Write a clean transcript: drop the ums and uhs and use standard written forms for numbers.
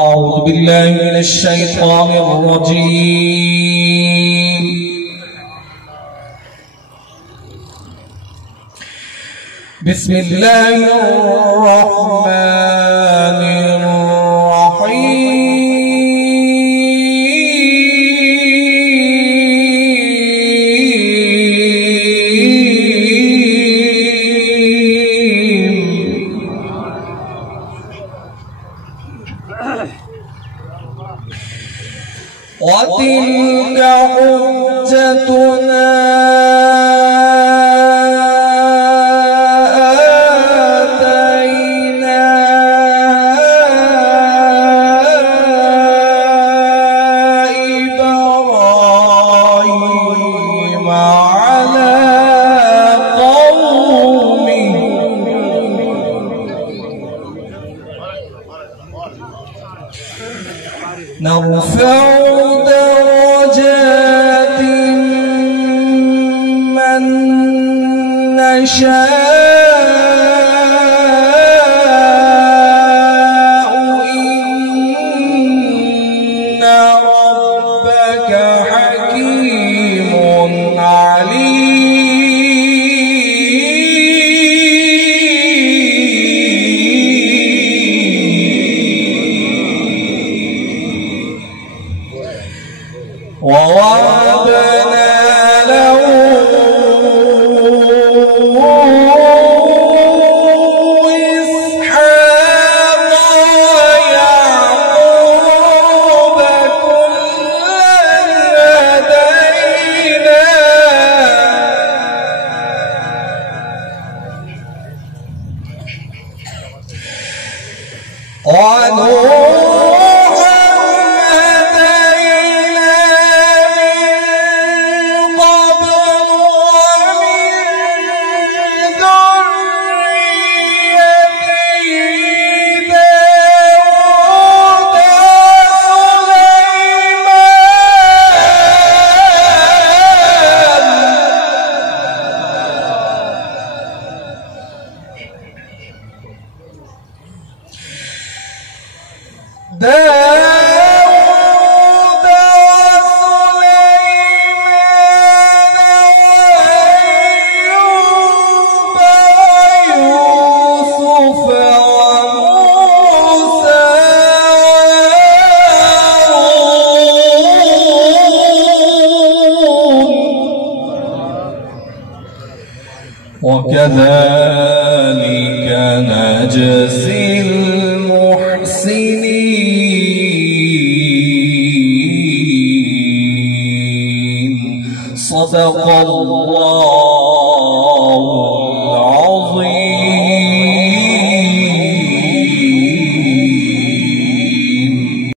أعوذ بالله من الشيطان الرجيم. بسم الله الرحمن الرحيم. وتلك حجتنا آتينا إبراهيم على قومه نرفع درجات من نشاء إن ربك حكيم عليم. ووهبنا له إسحاق ويعقوب كلا هدينا داود وسليمان وأيوب ويوسف وموسى وكذلك نجزي المحسنين. صدق الله